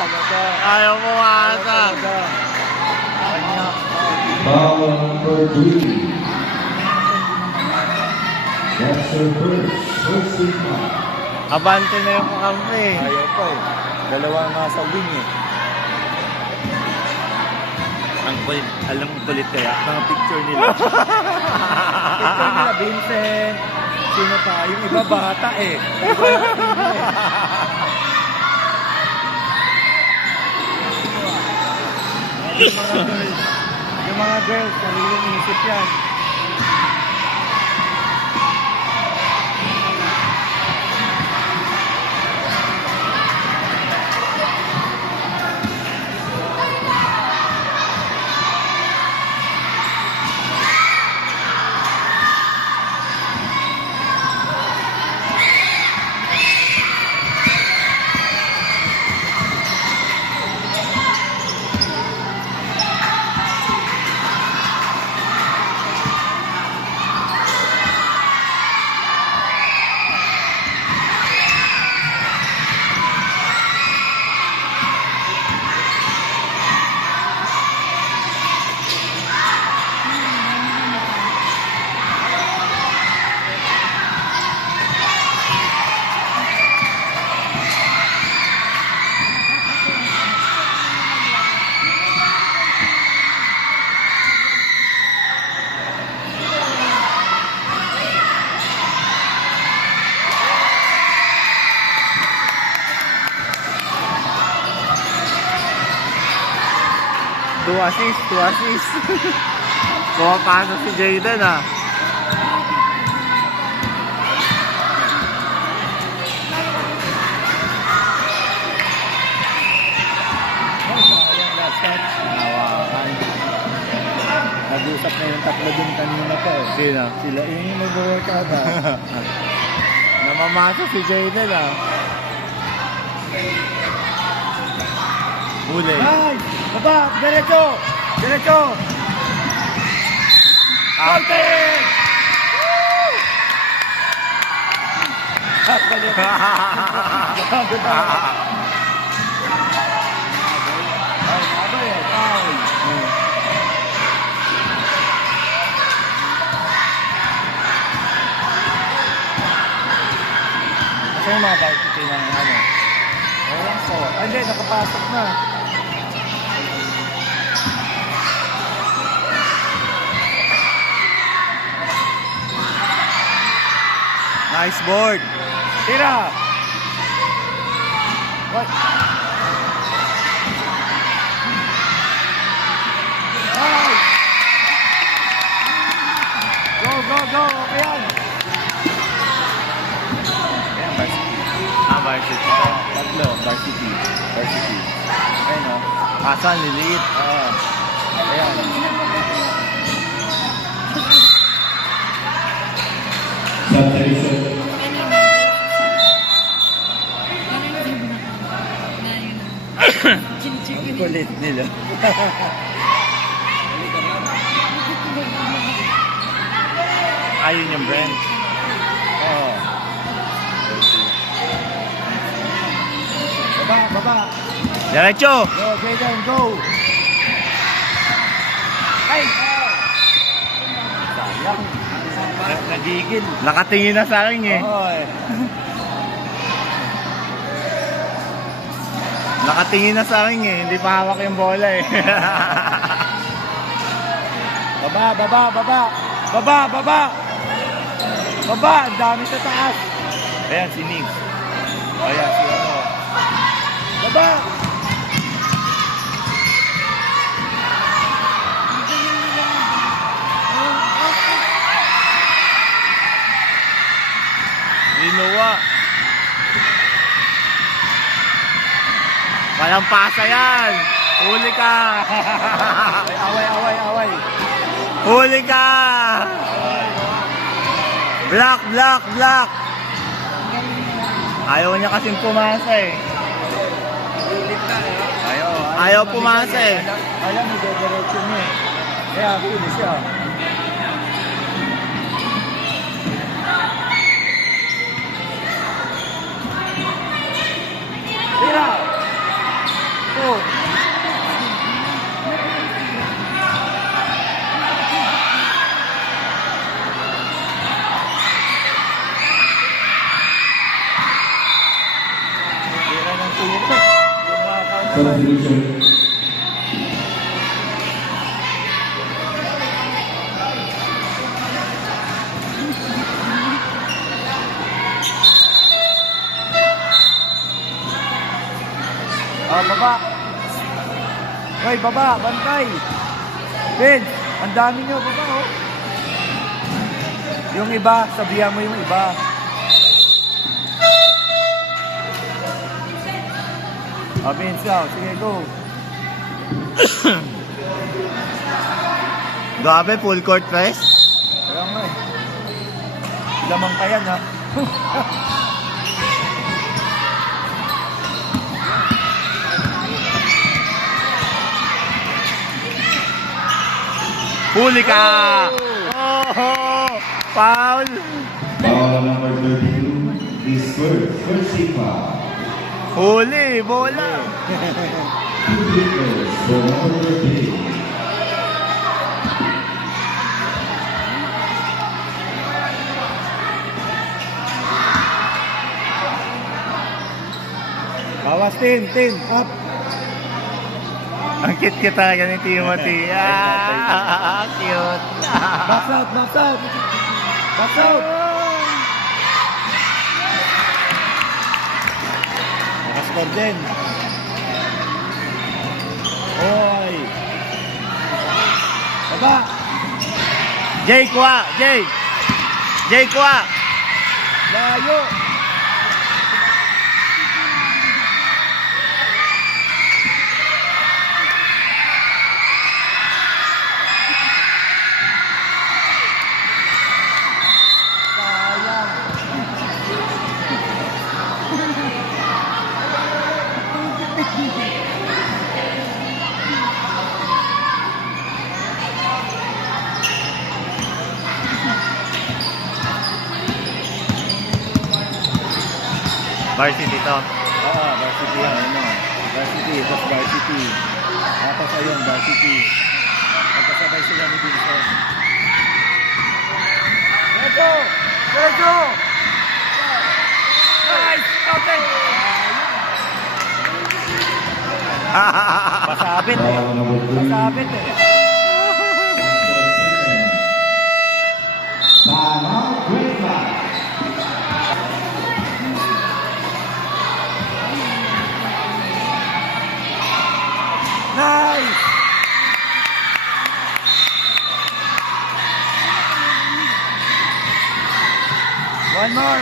Ayaw mo ata. Foul number 3. That's her first sigma. Abante na yung kakampi. Ayaw pa eh. Dalawa nga sa wing eh. Ang kulit, alam mo kulit kaya? Mga picture nila. Picture nila, Vincent. Sino pa? Yung iba bata eh. Yung mga girls, sariling isip yan. Two assist. Pumapasok si Jayden ah. Hawakan. Nag-usap na yung tatlo din kanina pa eh. Sino? Sila yung mag-workout ha. Namamasa si Jayden ah. Huli. Ay! Baba! Diretso! Diretso! Outing! Ay, nabay eh. Foul. Kasi yung mga varsity ng ano. Walang so. Ay, hindi. Nakapasok na. Nice board. Tira! What? Ay! Go, go, go! Okay yan! Ayan, varsity. Varsity. Tatlo, varsity. Varsity. Ayan o. Kasan, liliit. Ayan. Substitution. Ang kulit nila. Ayun yung Brent. Oo. Baba, baba. Diretso! Go, Jayden, go! Ay! Sayang. Nagigil. Nakatingin na sa akin eh. Oo eh. Nakatingin na sa akin eh. Hindi pa hawak yung bola eh. Baba, baba, baba. Baba, baba. Baba, ang dami sa taas. Ayan, si Nix. Ayan, si ano. Baba. Linuwa. Walang pasa yan. Huli ka. Away, away, away. Huli ka. Block, block, block. Ayaw niya kasing pumasa eh. Ayaw pumasa eh. Alam mo, diretso niya eh. Kaya, finish siya. Tira! Substitution. Baba. Hoy, baba, bantay. Vince, ang dami nyo, baba, oh. Yung iba, sabihan mo yung iba. Vince, sige, go. Grabe, full court press. Kaya nga eh. Lamang pa yan, ha? Huli ka! Oh, foul! Foul number 32 is first team foul. Huli, bola! 2 free for number 13. Bawas, tin, up. Ang cute talaga ni Timothy. Ah, cute. Box out, box out. Box out. Nakascore din. Oy. Baba. Jay, kuha! Jay! Jay, kuha! Layo. Varsity to. Varsity yan. Ano? Varsity, tapos varsity. Tapos ayun, varsity. Magkasabay sila ni Vincent. Reto! Reto! Nice! Okay! Pasabit eh. Foul number 3. Pasabit eh. Timeout, green flag. Nice! One more!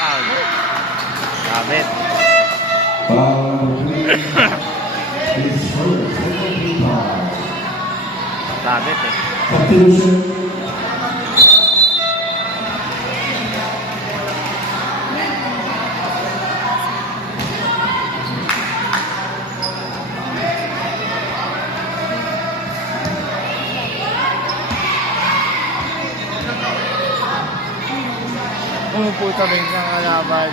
Foul. Sabit. Foul number 3 is first team foul. Sabit eh. Substitution. Pumuputa rin ng kalaban.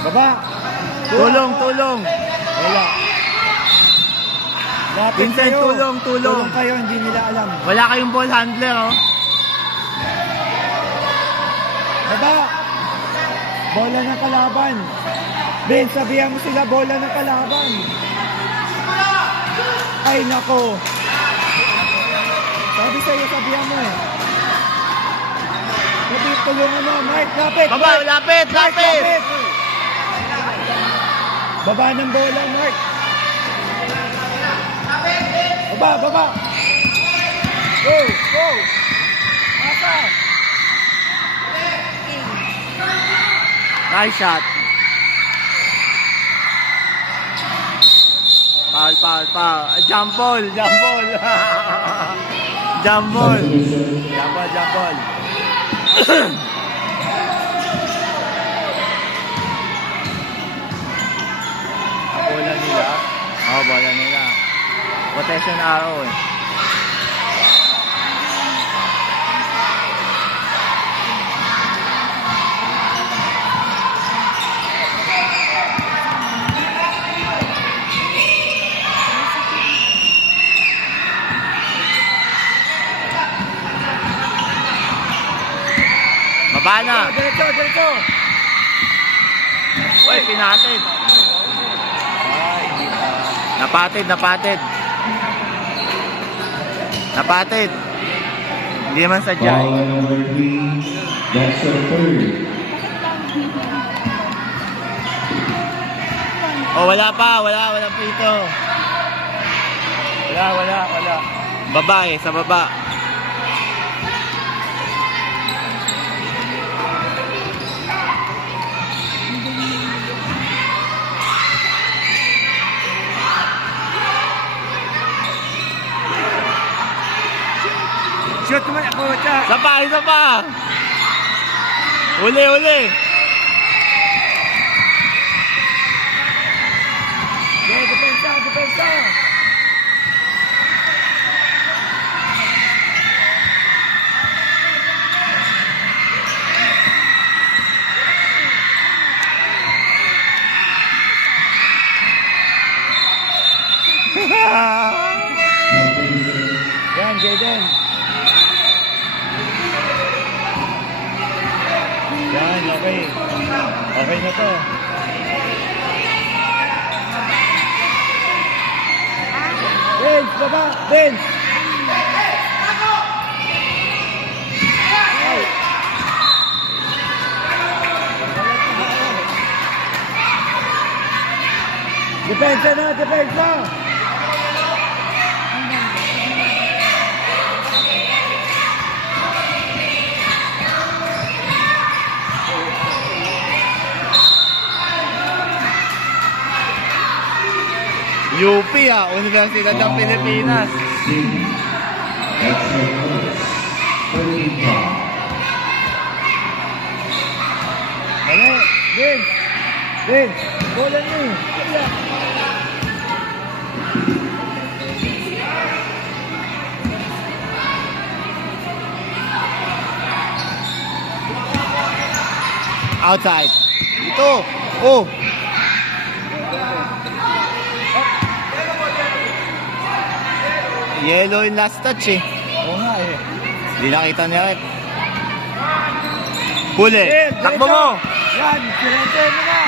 Baba! Tulong! Wala. Lapit Vincent, kayo. tulong. Tulong kayo, hindi nila alam. Wala kayong ball handler, oh. Baba! Bola ng kalaban. Ben, sabihan mo sila bola ng kalaban. Ay, nako. Sabi sa'yo, sabihan mo eh. Sabi, tulungan mo. Mike, lapit. Baba, Mike. lapit! Lapit! Baba ng bola, Mark. Baba, baba. Go, go. Pasa. Nice shot. Foul, foul, foul. Jump ball, jump ball. Jump ball. Jambol, jambol. Bola nila. Oh, bola nila. Protection arrow eh. Baba na. Diretso, diretso. Uy, pinatid. Ay, hindi pa. Napatid, napatid. Napatid. Hindi naman sadya Foul eh. number 3. That's your third. Oh, wala pa, wala pa ito. Wala. Baba eh, sa baba. Shoot naman ako, cha. Isa pa. Uli, uli. Okay, depensa, depensa. Yan, Jaden. Yan, okay. Okay na to. Vince, baba! Vince! Depensa na, depensa! UP ah, Universidad ng Pilipinas. That's your first. 13 foul. Mali! Vince! Vince! Bola niyo! Bola! Outside. Ito. Oh. Yellow yung last touch eh. Oo nga eh. Hindi nakita niya rin. Huli. Vince, Takbo diretso! mo. Yan! Diretso mo na!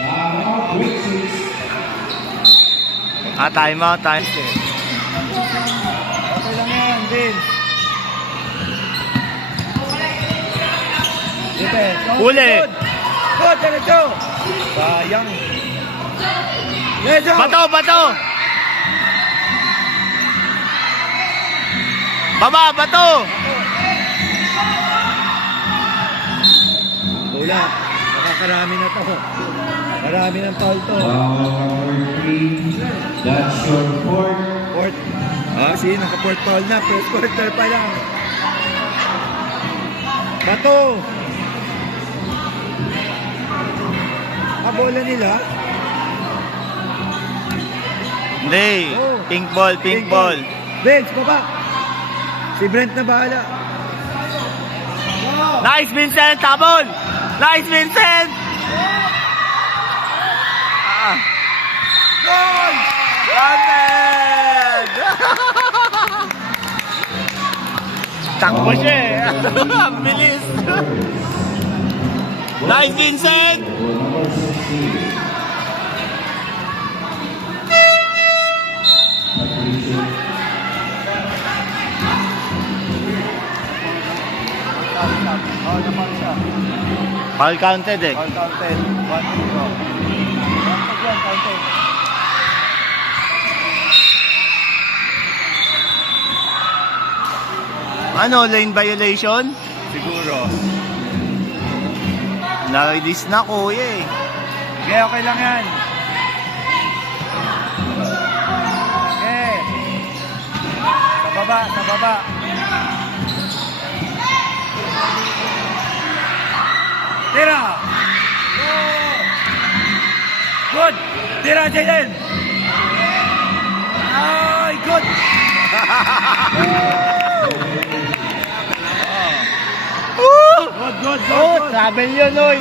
Timeout, quick six. Time out, time. Okay lang yan, Vince. Defense. Huli. Good, diretso. Sayang. Diretso. Bato, bato. Baba, bato. Wala. Nakakarami na to. Marami ng foul to. Foul number 3. That's your fourth. Fourth. Ah, sige, naka-fourth foul na. First quarter pa lang. Bato. Bola nila. Hindi. Oh. Pink ball, pink ball. Vince, baba. Si Brent na bahala. Nice, Vincent. Tabon. Nice, Vincent. Ah. Goal! Amen! Takbo siya eh. Ang bilis. Nice, Vincent. Number 16. Foul counted eh. All counted. 1-2 go. Counted yan, counted. Ano, lane violation? Siguro. Na-release na kuya eh. Okay, okay lang yan. Okay. Sa baba, sa baba. Tira! Good! Tira, Jayden! Ay, good! Good, good, good, Oh, good. travel yun oy.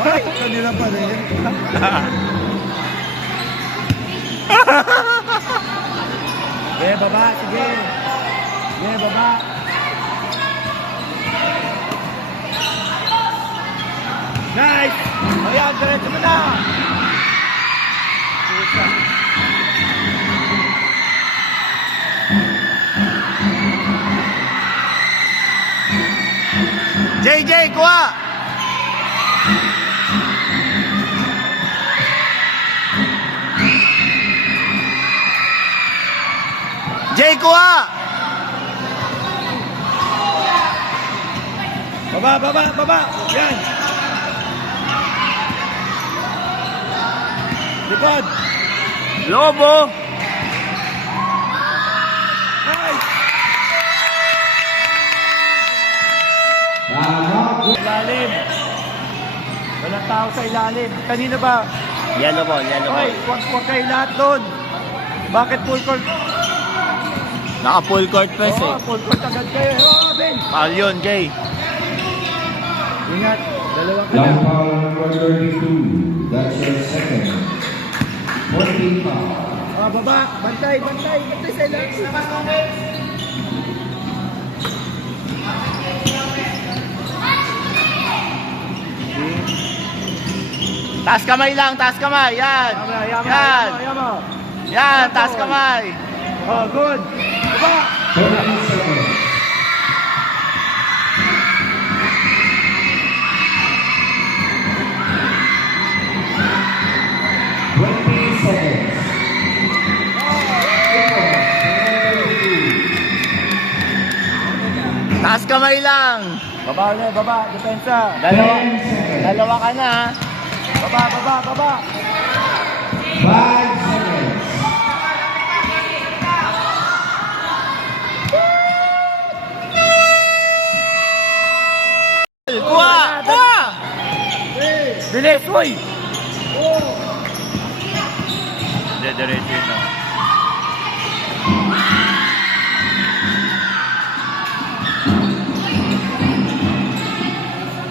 Ay, kanila pa rin. Sige, baba, sige. Sige, baba. Nice! Ayan, diretso mo na! Puta. JJ, kuha! Jay, kuha! Baba, baba, baba! Yan! Likod! Lobo! Nice! Ilalim! Walang tao sa ilalim. Kanina ba? Yellow ball, yellow Hoy, ball. huwag kayo lahat doon. Bakit full court? Naka full court press eh. Full court agad kayo. Ben! Foul yun, Jay. Ingat, dalawa ka Long na. foul number 32. That's your second. 14 foul. Baba, bantay, bantay, bantay sa ilalim. Taas kamay lang, taas kamay. Yan. Yan. Yan, taas kamay. Oh, good. Baba! 30 seconds. Taas kamay lang. Baba ulit, baba, depensa. Dalawa ka na. Ha? Baba, baba, baba. 5 seconds. Kuha! Kuha! Bilis, uy! Diretso yun.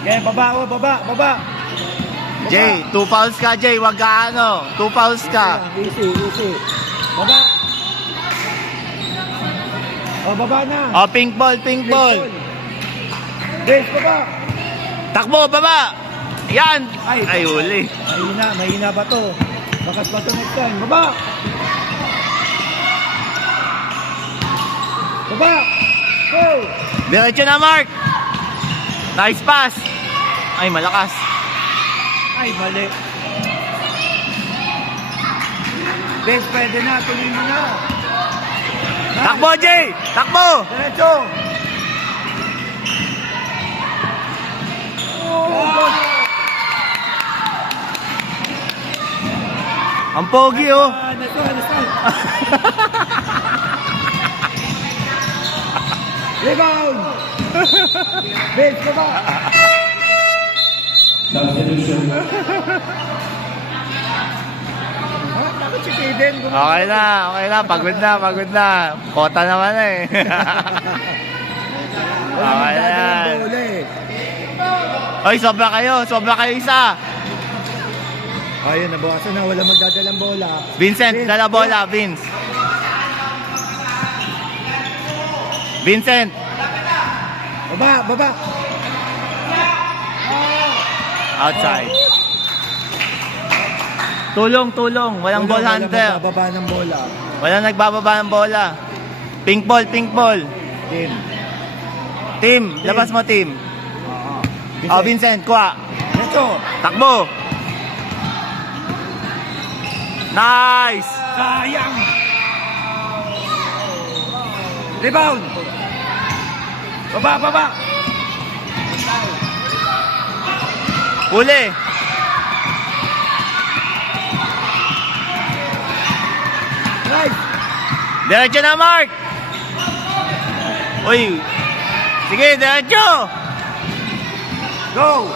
Okay, baba, oh, baba, baba. Jay, 2 fouls ka, Jay. Wag ka ano. 2 fouls ka. Easy, easy. Baba. Oh, baba na. Oh, pink ball, pink ball. Base, baba. Takbo, baba. Yan. Ay, Ay, huli. Mahina ba to? Bakas ba to next time? Baba. Baba. Go. Diretso na, Mark. Nice pass. Ay, malakas. Ay, mali. Base, pwede na. Tuloy mo na. Takbo, Jay. Takbo. Diretso. Oh, Ang pogi, oh. Next one, next one. Rebound. Base, baba. Substitution. Bakit si Kaden? Okay na. Pagod na. Kota naman eh. Okay na yan. Oy, sobra kayo isa. Ayun, nabawasan na. Wala magdadalang bola. Vincent, dala bola, Vince. Vincent. Baba, baba. Outside. Tulong. Walang ball hunter. Baba ng bola. Wala nagbababa ng bola. Pink ball, pink ball. Team. Team, labas mo team. Oh, Vincent, kuha. Ito. Takbo. Nice! Sayang. Rebound. Baba. Uli. Nice. Diretso na, Mark. Uy. Sige, diretso. Go.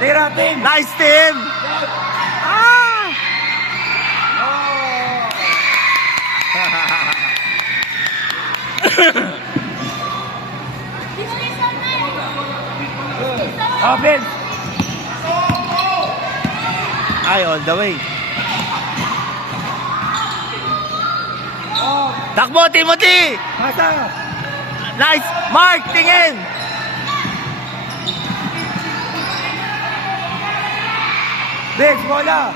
Tira, team. Nice team. Ah! Open. Ay, all the way. Takbo, Timothy. Masa. Nice. Mark, tingin. Big, bola.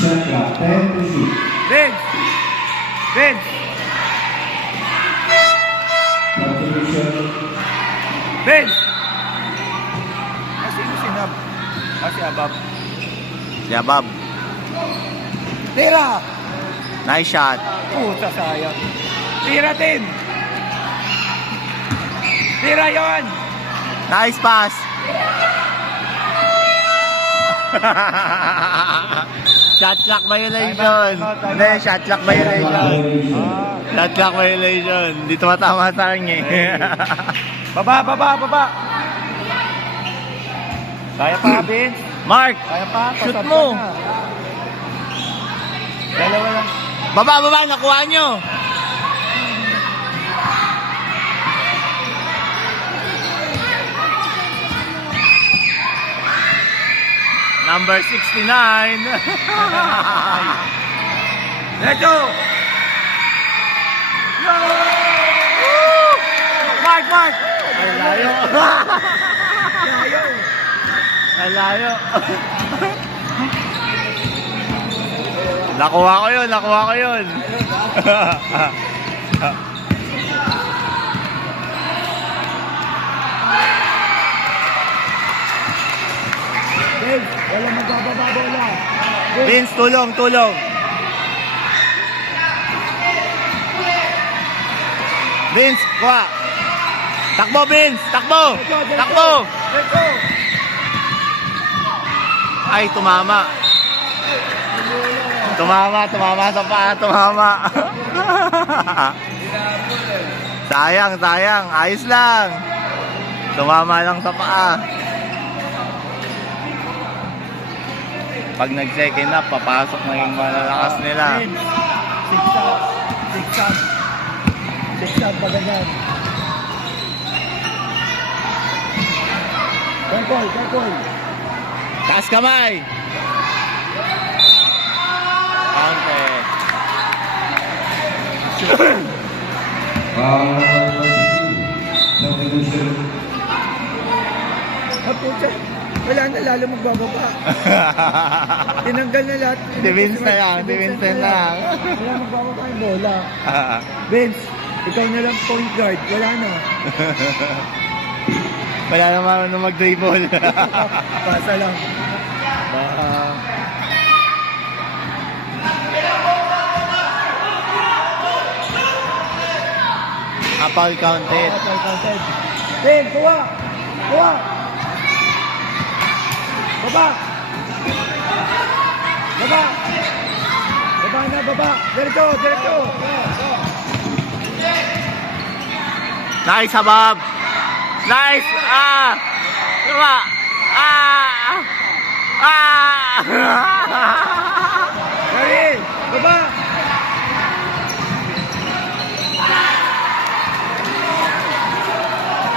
Shot clock, 10 to shoot. Big. Substitution. Big. Sino sinab? Si Abab. Si Abab. Tira. Nice shot. Puta, sayang. Tira, team. Tira yon. Nice pass. Shot clock violation. Hindi, shot clock violation. Shot clock violation. Hindi tumatama sa kanya eh. Baba. Kaya pa, Vince. Mark, Kaya pa. shoot pasabog mo. na. Dalawa lang. Baba, nakuha nyo. Number 69. Let's go. Mark! Ay, layo. Ang layo. Nakuha ko yun. Dave, wala magbababa bola. Vince, tulong. Vince, kuha. Takbo, Vince! Takbo! Let's go. Ay, tumama sa paa, sayang, ayos lang. Tumama lang sa paa. Pag nag-second up, papasok na yung malalakas nila. Six up pa ganyan. Careful. Taas kamay! Counted. Foul number 22. Substitution. Puta, wala na lalo magbababa. Tinanggal na lahat. Si Vince na lang. Wala magbababa yung bola. Vince, ikaw na lang point guard. Wala na. Wala naman mag-dribble. Pasa lang. Foul counted. Vince, kuha. Baba. Diretso. Nice, Habab. Nice. Diba? Ready? Baba.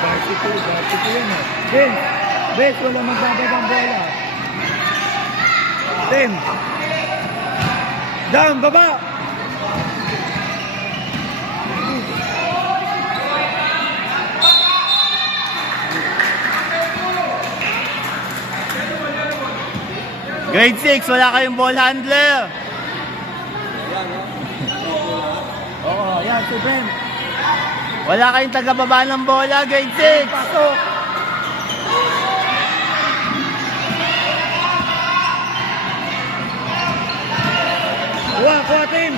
Varsity yun eh. Vince, wala magbababang bola. Tim. Dam, baba. Grade 6, wala kayong ball handler. Oo, yan, si Brent. Wala kayong taga-baba ng bola, grade 6. Pasok.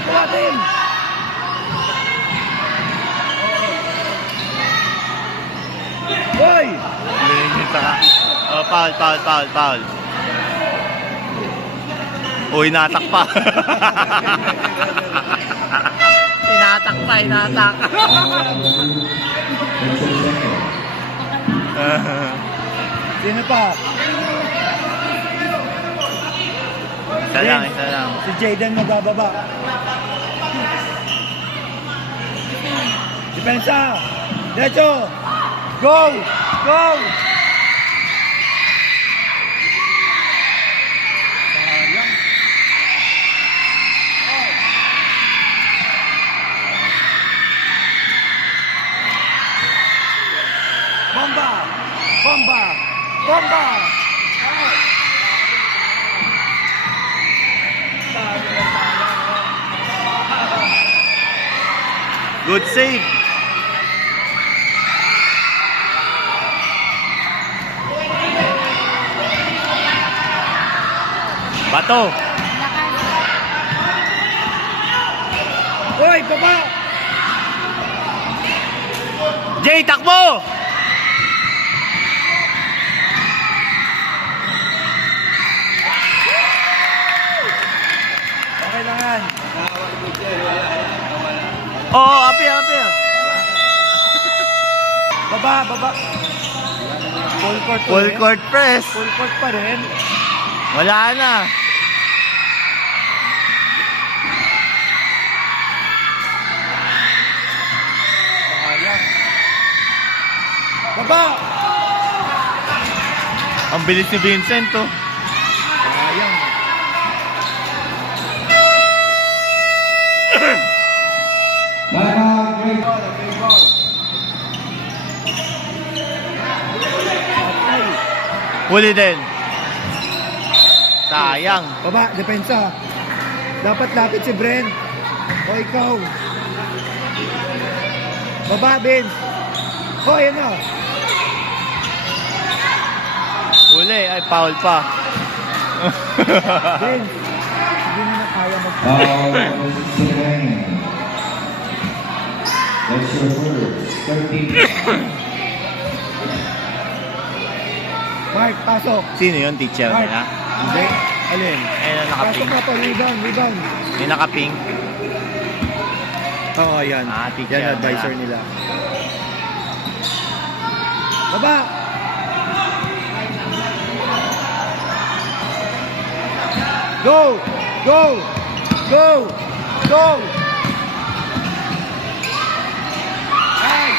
Kuha team. Hoy! Linis ka. Oh, foul. Uy, natak pa. Inatak pa. Sino pa? Isa lang. Si Jaden magbababa. Depensa! Derecho! Go! Sayang. Bomba! Good save. Bato. Hoy, baba! Jay, takbo! Okay lang yan. Oo, api. Baba. Full court press. Full court pa rin. Wala na. Sayang. Baba! Ang bilis ni Vincent, oh. Sayang. Timeout, grade Huli din. Sayang. Baba, depensa. Dapat lapit si Brent. O ikaw. Baba, Vince. O, yan na. Huli, ay foul pa. Vince. Hindi mo na kaya foul, Savannah. That's your first, 13. Mark, pasok. Sino yun, teacher Mark. nila? Hindi. Alin? Ayun ang Pasok nakapink. na to. Rebound. Yung nakapink. Oo, yan. Teacher Yan, advisor nila. nila. Baba! Go! Ay!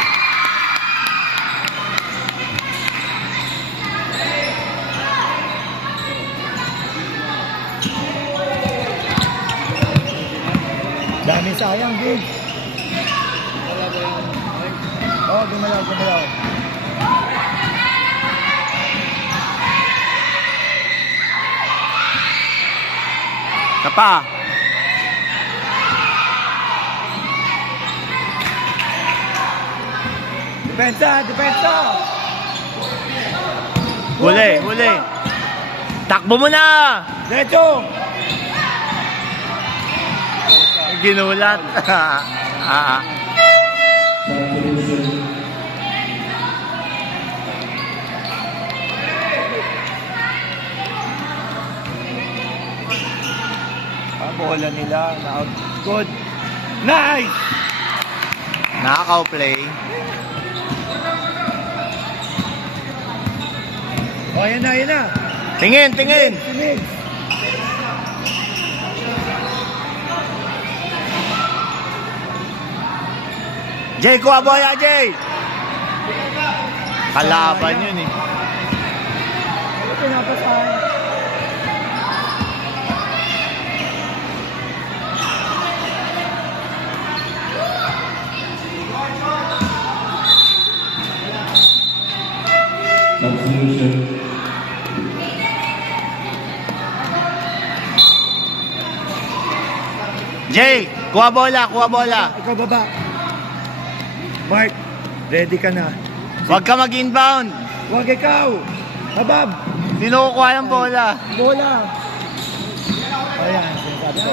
Dami sayang, Vince. Oh, gumalaw. Kapa. Depensa! Huli. Takbo mo na! Derecho! Ginulat. Substitution. Ang bola nila na out. Good. Nice! Nakakaw play. O, yan na. Tingin. Tingin. Jay, kuha bola, Jay! Kalaban yun eh. Pinapasahan. Substitution. Jay, kuha bola, kuha bola. Ikaw baba. Mark, ready ka na. Huwag ka mag-inbound. Huwag ikaw. Habab. Sino kukuha ng bola? Bola. Ayan, sinasabi ko.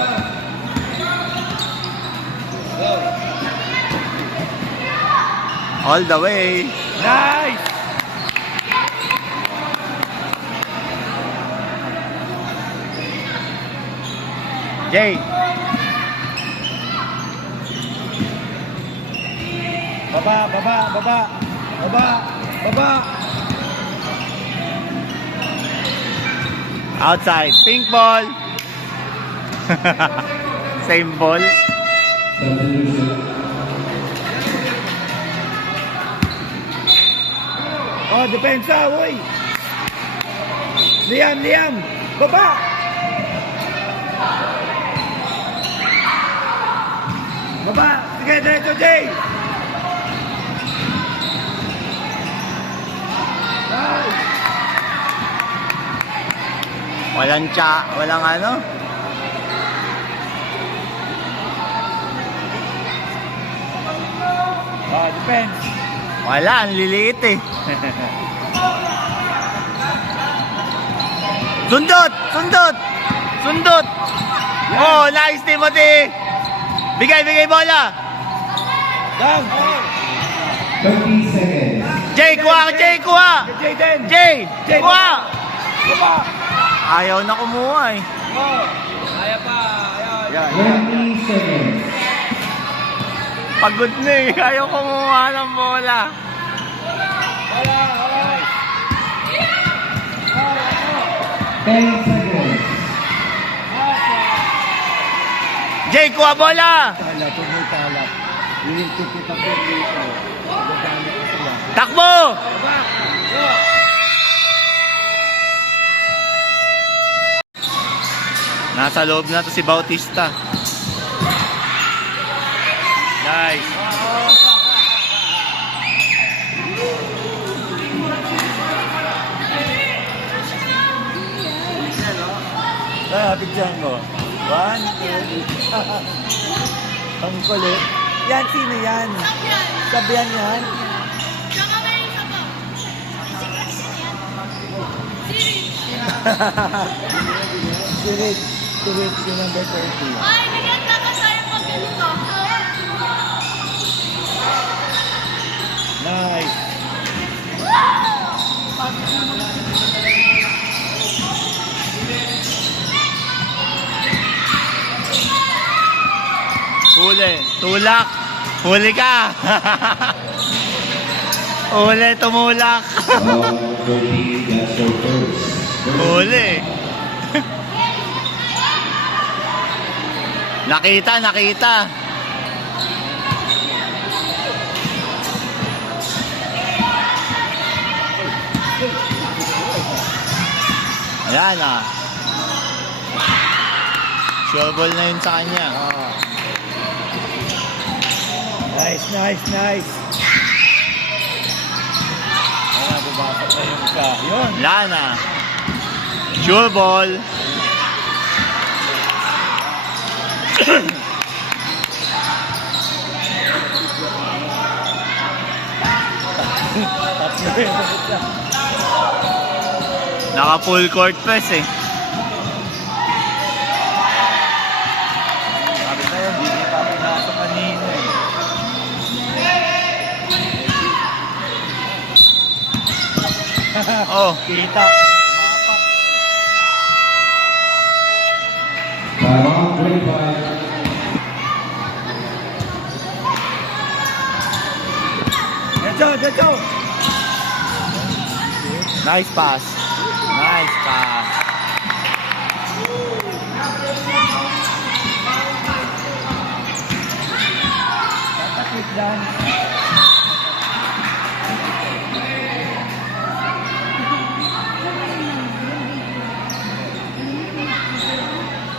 All the way. Nice! Jay, Baba, baba, baba. Baba, baba. outside. Pink ball. Same ball. Substitution. Oh, depensa, uy. Liam, Liam. Baba. Baba. Sige, diretso, Jay. Nice. Walang ano. Oh, defense. Wala, ang liliit eh. Sundot! Sundot! Sundot! Oh, nice Timothy! Bigay bola! Down. 30 seconds. Jay, kuha! Jay, kuha! Jay din. Jay! Jay, Kuha! Baba. Ayaw na kumuha eh. Yan. 20 seconds. Pagod na eh. Ayaw kumuha ng bola. Wala, wala. 10 seconds. Jay, kuha bola! Talap, huwag mo talap. You will keep it up there dito. Gagamit ko sila. Takbo! Baba. Go. Nasa loob na to si Bautista. Nice. Picture mo. 1, 2. Ang kulit. Yan, sino yan? Sabihan yan. Tsaka may isa pa. Si Christian yan. Siri. Si Rich, yung number 30. Ay, bigyan ka ka tayo pag ganito. Nice. Huli. Tulak. Huli ka. Huli, tumulak. 30, that's your first. Huli. Nakita. Ayan ah. Sure ball na yun sa kanya. Oh. Nice. Wala, bubasok na yung isa. Yun. Wala na. Sure ball. Tatlo yung isa. Naka full court press eh. Sabi sa'yo, hindi niya pa pinasok kanina eh. Oh, Kita. Mapak. Round 25. Diretso. nice pass. Nice pass. Tatakit lang.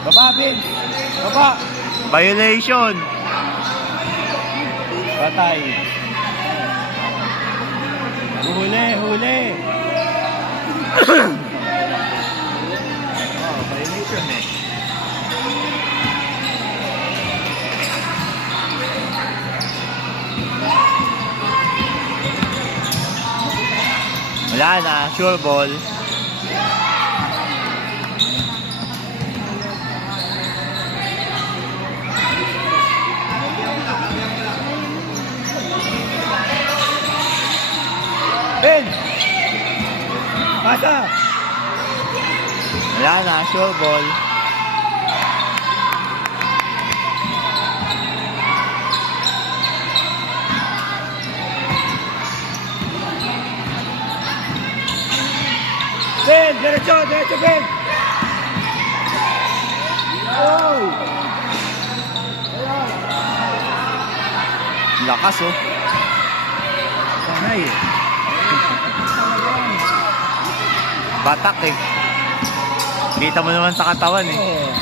Baba, Vince. Baba. Violation. Patay. Huli. Oh, violation eh. Wala na, sure ball. Ben! Pasa! Wala na, sure ball. Ben! Diretso! Diretso, Ben! Oy! Lakas oh. Sanay eh. Batak eh. Kita mo naman sa katawan eh. Oo.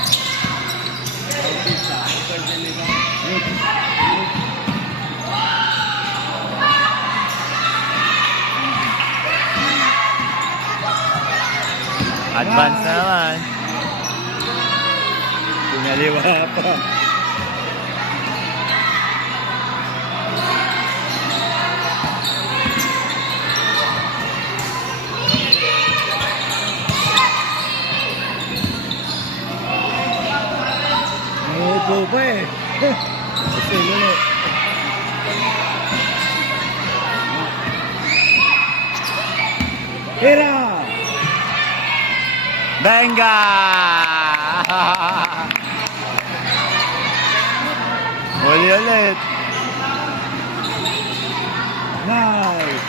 Advance na naman. Pinaliwa pa. Nauupo pa eh. Kasi ulit. Tira! Benga! Huli ulit. Nice!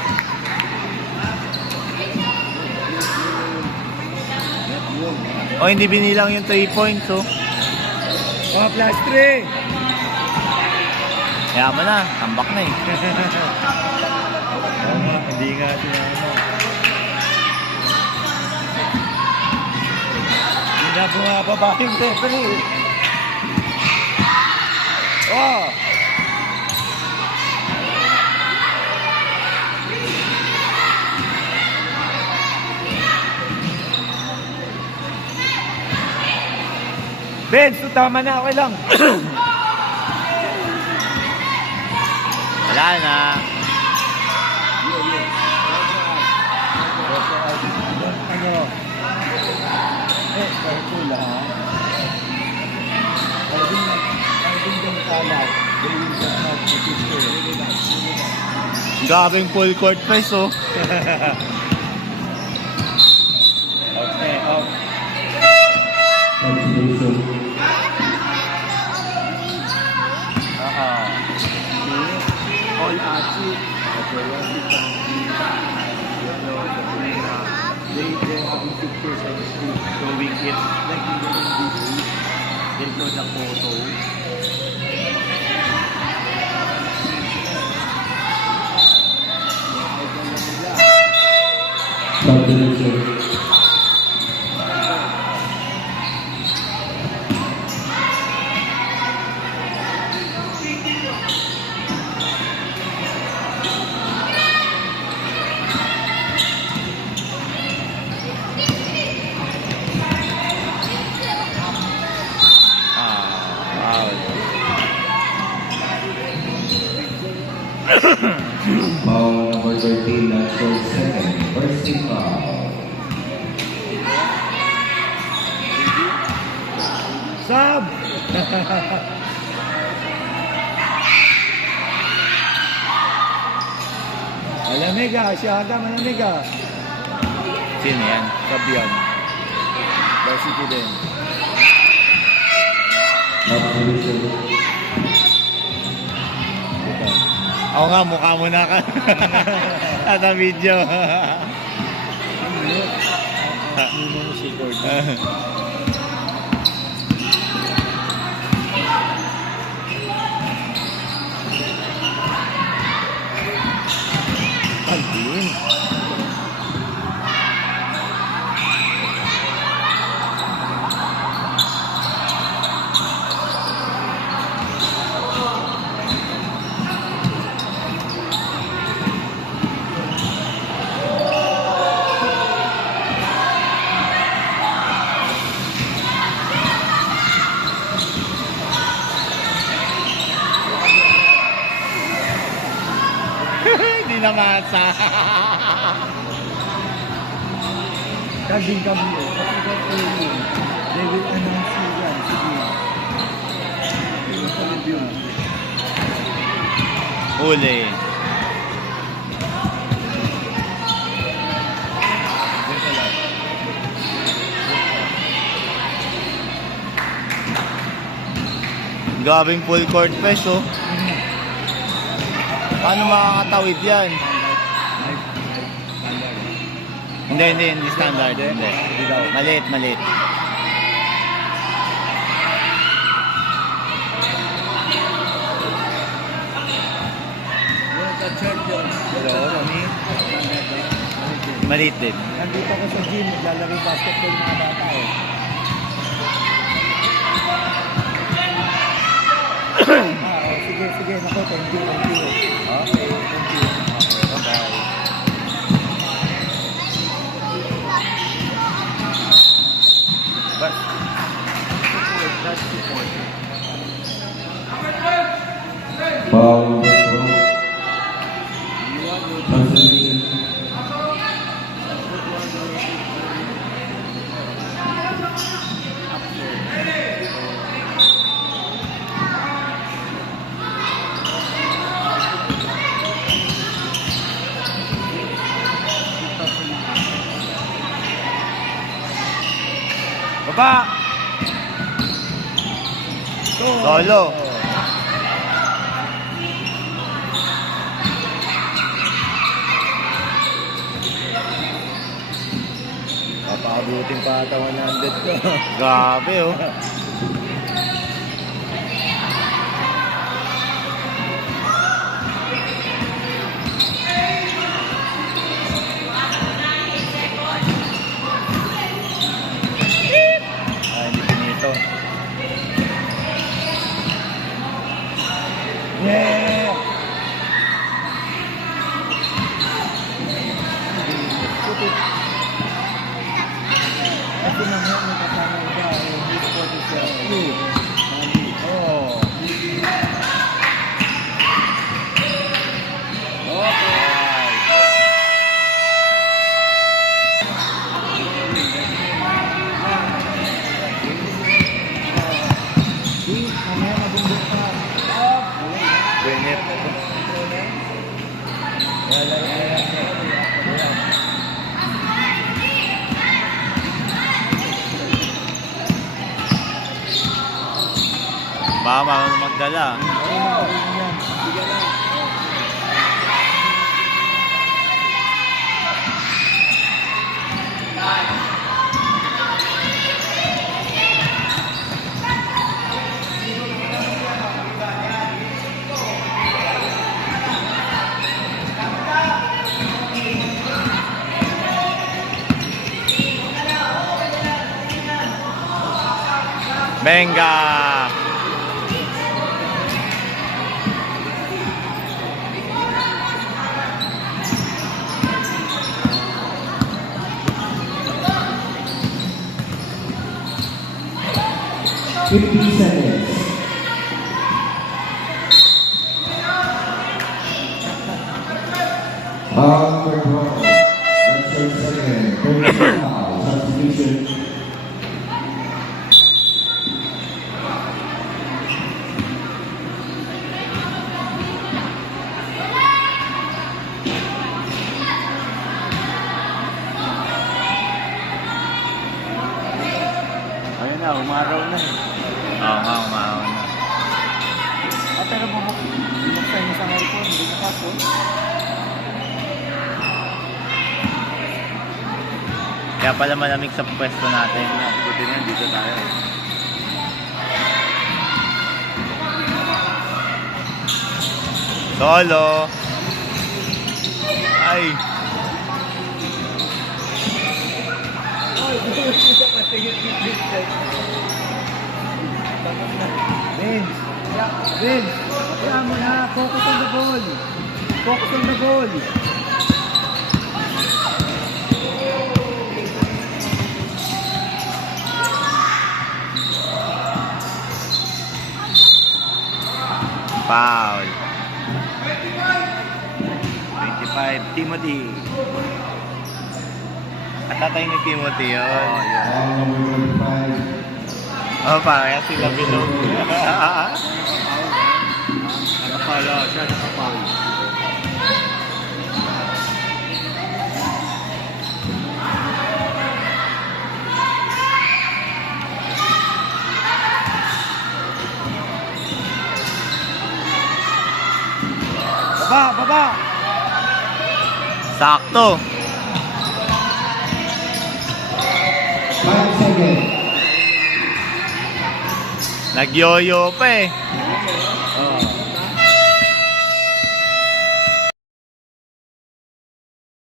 Oh, hindi binilang yung 3 points oh. Oh, plus 3! Kaya mo na, tambak na eh. Oo nga, hindi nga sinama. Hindi na bumababa yung referee. Oh! Ben, so tama na, okay lang. Wala na. Ano? Careful lang. Pagdating ng kalat, they will just not be Gabing full court press oh. Okay, off. Substitution. All achieve. They have pictures on the screen showing it like in the DVD. They show the photo. Substitution. Foul number 13, that's for second. First team foul. Sub! Malamig ah, siya ata malamig ah. Sino yan? Sub yan. Varsity din. Substitution. Ito. Ako nga, mukha mo na ka. At ang video. Ano mo si Gordon? Alvin. Hindi na masa. Calvin Cabrio. Kasi ikaw po yun. They will announce you yan. Sige. Ito sa review. Huli. Diyan ka lang. Gabing full court press, oh. Paano makakatawid yan? Hindi standard. Hindi. Maliit. Yung sa church yun. Hello, Mami. Maliit din. Nandito ako sa gym. Naglalaro basketball ng mga bata eh. Sige. Nako, thank you. Okay, thank you. Bye-bye. But, that's support. Foul number 12. Consolation. Baba! Solo. Papaabutin pa ata 100 ko. Grabe, oh. Hindi pinito. Yeah! Kasi mamaya may kasama iba. Hindi ko ito siya. Oh. Mamaya mabumbok pa. Winit. Mama, magdala. Venga! Fifty seconds. Foul number 12. That's your second. Third foul. Substitution. Ayun na, umaraw na eh. Oo nga, umahaw na. Pero bumuksan yung isang aircon, hindi na kaso. Kaya pala malamig sa pwesto natin. Buti na, dito tayo. Solo! Ay! Vince, kaya mo na, focus on the ball. Focus on the ball. Foul. 25, Timothy. At tatay ni Timothy yun. Foul number 25. Oh, parang sila bilog. Nakapala siya, nakapala. Baba! Sakto. 5 seconds. Nagyoyo pa eh. Oh,